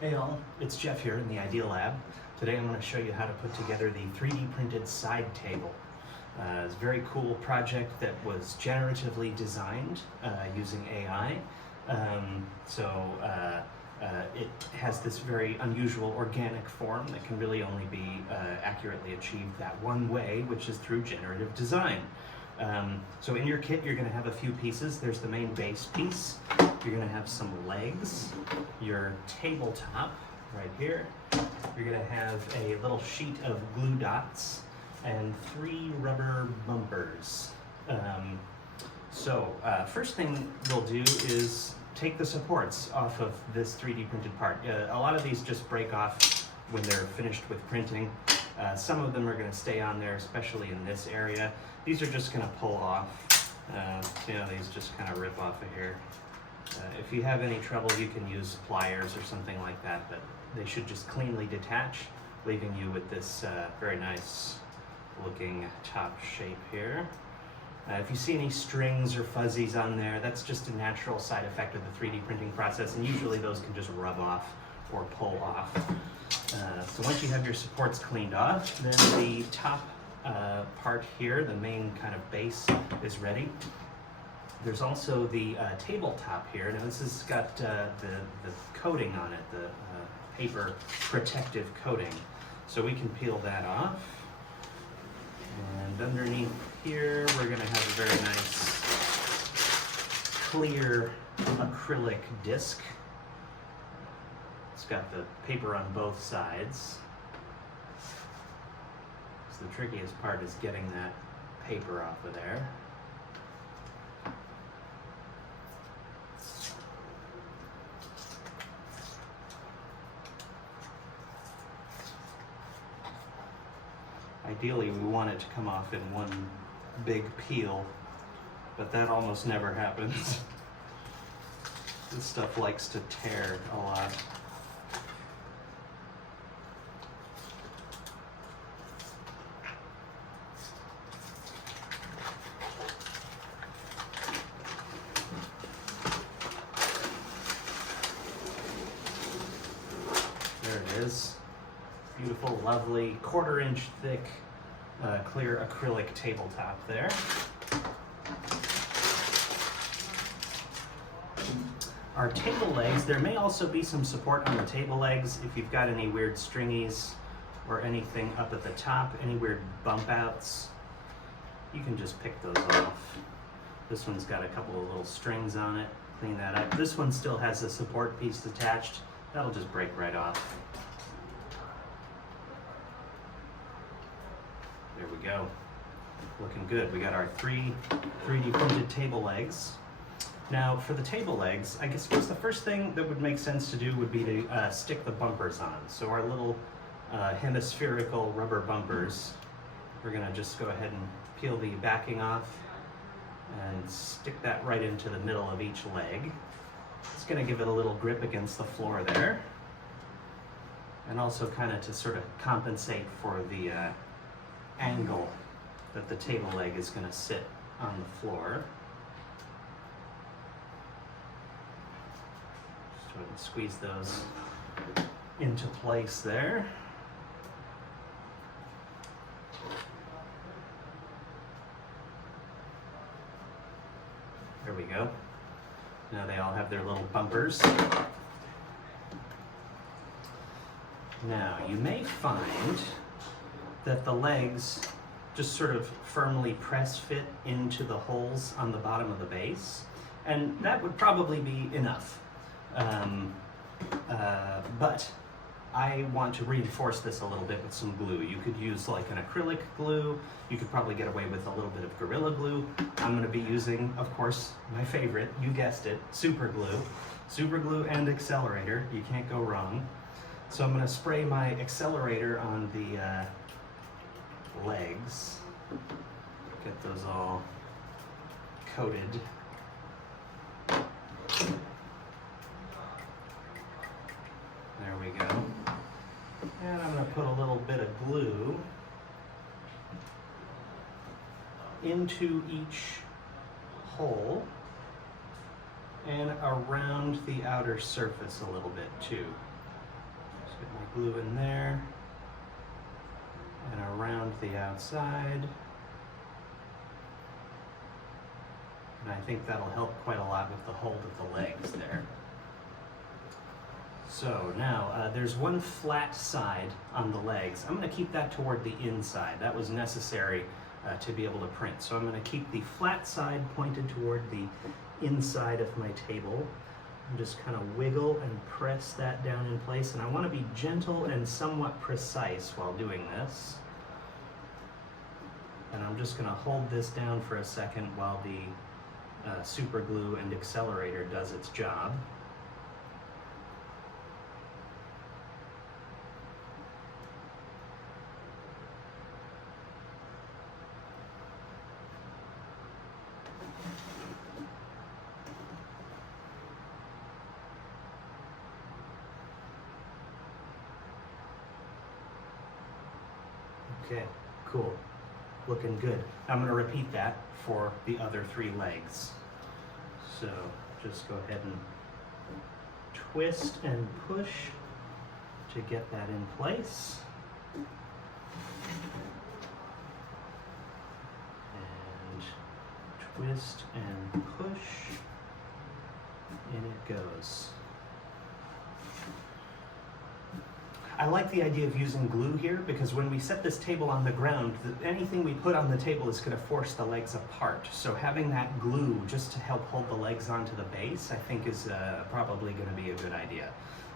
Hey all, it's Jeff here in the Idea Lab. Today I'm going to show you how to put together the 3D printed side table. It's a very cool project that was generatively designed using AI. It has this very unusual organic form that can really only be accurately achieved that one way, which is through generative design. So in your kit, you're going to have a few pieces. There's the main base piece. You're going to have some legs, your tabletop right here. You're going to have a little sheet of glue dots and 3 rubber bumpers. First thing we'll do is take the supports off of this 3D printed part. A lot of these just break off when they're finished with printing. Some of them are going to stay on there, especially in this area. These are just going to pull off. These just kind of rip off of here. If you have any trouble, you can use pliers or something like that, but they should just cleanly detach, leaving you with this very nice looking top shape here. If you see any strings or fuzzies on there, that's just a natural side effect of the 3D printing process, and usually those can just rub off or pull off. So once you have your supports cleaned off, then the top part here, the main kind of base, is ready. There's also the tabletop here. Now this has got the coating on it, the paper protective coating. So we can peel that off. And underneath here, we're going to have a very nice clear acrylic disc. It's got the paper on both sides. So the trickiest part is getting that paper off of there. Ideally, we want it to come off in one big peel, but that almost never happens. This stuff likes to tear a lot. There it is. Beautiful, lovely, 1/4 inch thick, clear acrylic tabletop there. Our table legs, there may also be some support on the table legs if you've got any weird stringies or anything up at the top, any weird bump outs. You can just pick those off. This one's got a couple of little strings on it. Clean that up. This one still has a support piece attached. That'll just break right off. There we go. Looking good. We got our 3D printed table legs. Now for the table legs, I guess the first thing that would make sense to do would be to stick the bumpers on. So our little hemispherical rubber bumpers, we're gonna just go ahead and peel the backing off and stick that right into the middle of each leg. It's gonna give it a little grip against the floor there. And also kind of to sort of compensate for the angle that the table leg is going to sit on the floor. Just go ahead and squeeze those into place there. There we go. Now they all have their little bumpers. Now you may find that the legs just sort of firmly press fit into the holes on the bottom of the base, and that would probably be enough. But I want to reinforce this a little bit with some glue. You could use like an acrylic glue. You could probably get away with a little bit of Gorilla Glue. I'm going to be using, of course, my favorite, you guessed it, Super Glue. Super Glue and Accelerator, you can't go wrong. So I'm going to spray my accelerator on the legs, get those all coated. There we go. And I'm going to put a little bit of glue into each hole and around the outer surface a little bit too. get my glue in there and around the outside. And I think that'll help quite a lot with the hold of the legs there. So now there's one flat side on the legs. I'm going to keep that toward the inside. That was necessary to be able to print. So I'm going to keep the flat side pointed toward the inside of my table. And just kind of wiggle and press that down in place. And I want to be gentle and somewhat precise while doing this. And I'm just going to hold this down for a second while the super glue and accelerator does its job. Okay, cool. Looking good. I'm going to repeat that for the other 3 legs. So just go ahead and twist and push to get that in place. And twist and push, and it goes. I like the idea of using glue here because when we set this table on the ground, anything we put on the table is going to force the legs apart. So having that glue just to help hold the legs onto the base, I think is probably going to be a good idea.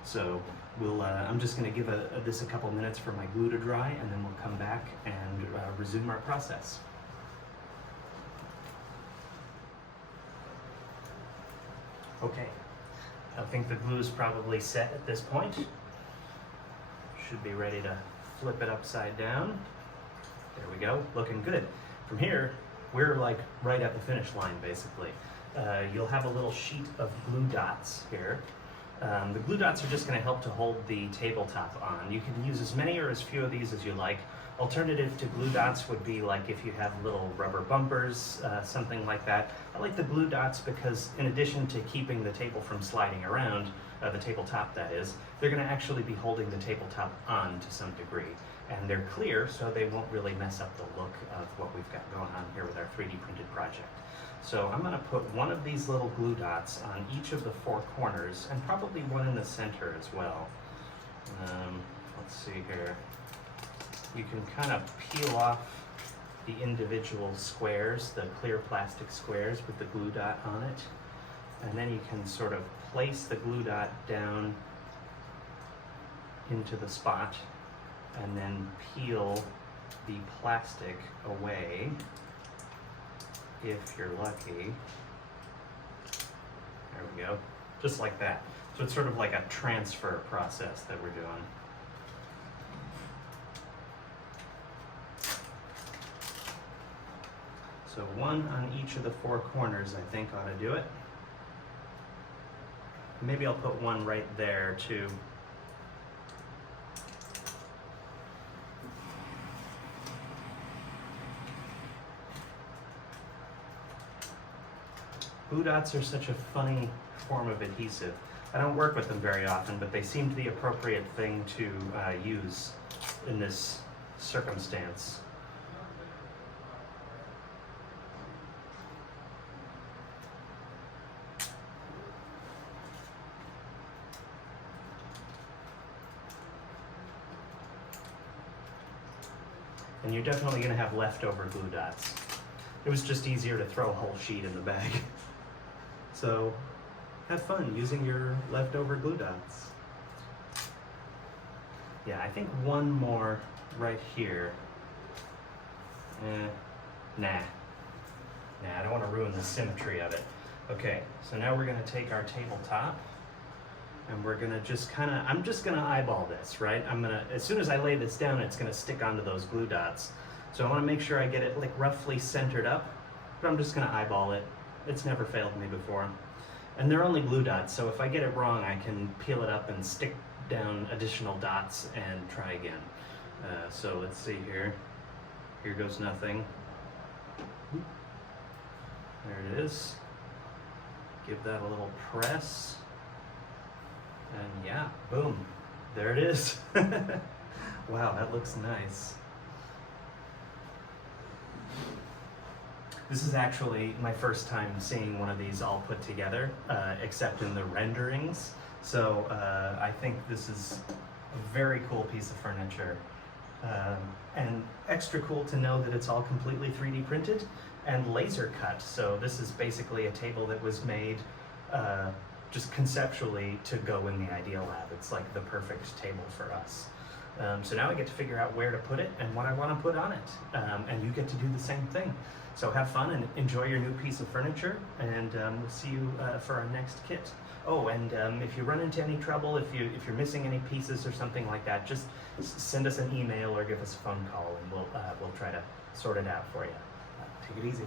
So I'm just going to give this a couple minutes for my glue to dry, and then we'll come back and resume our process. Okay, I think the glue is probably set at this point. Should be ready to flip it upside down. There we go, looking good. From here, we're like right at the finish line basically. You'll have a little sheet of glue dots here. The glue dots are just going to help to hold the tabletop on. You can use as many or as few of these as you like. Alternative to glue dots would be like if you have little rubber bumpers, something like that. I like the glue dots because in addition to keeping the table from sliding around, the tabletop that is, they're going to actually be holding the tabletop on to some degree. And they're clear, so they won't really mess up the look of what we've got going on here with our 3D printed project. So I'm going to put one of these little glue dots on each of the 4 corners, and probably one in the center as well. Let's see here. You can kind of peel off the individual squares, the clear plastic squares with the glue dot on it. And then you can sort of place the glue dot down into the spot and then peel the plastic away if you're lucky. There we go, just like that. So it's sort of like a transfer process that we're doing. So one on each of the 4 corners I think ought to do it. Maybe I'll put one right there too. Glue dots are such a funny form of adhesive. I don't work with them very often, but they seem the appropriate thing to use in this circumstance. And you're definitely going to have leftover glue dots. It was just easier to throw a whole sheet in the bag. So have fun using your leftover glue dots. Yeah, I think one more right here. Nah, I don't want to ruin the symmetry of it. Okay, so now we're going to take our tabletop and we're gonna just I'm just gonna eyeball this, right? As soon as I lay this down, it's gonna stick onto those glue dots. So I wanna make sure I get it like roughly centered up, but I'm just gonna eyeball it. It's never failed me before. And they're only glue dots, so if I get it wrong, I can peel it up and stick down additional dots and try again. So let's see here. Here goes nothing. There it is. Give that a little press. And yeah, boom, There it is. Wow, that looks nice. This is actually my first time seeing one of these all put together, except in the renderings. So I think this is a very cool piece of furniture. And extra cool to know that it's all completely 3D printed and laser cut. So this is basically a table that was made just conceptually to go in the Idea Lab. It's like the perfect table for us. So now I get to figure out where to put it and what I want to put on it. And you get to do the same thing. So have fun and enjoy your new piece of furniture, and we'll see you for our next kit. Oh, and if you run into any trouble, if you're missing any pieces or something like that, just send us an email or give us a phone call, and we'll try to sort it out for you. Take it easy.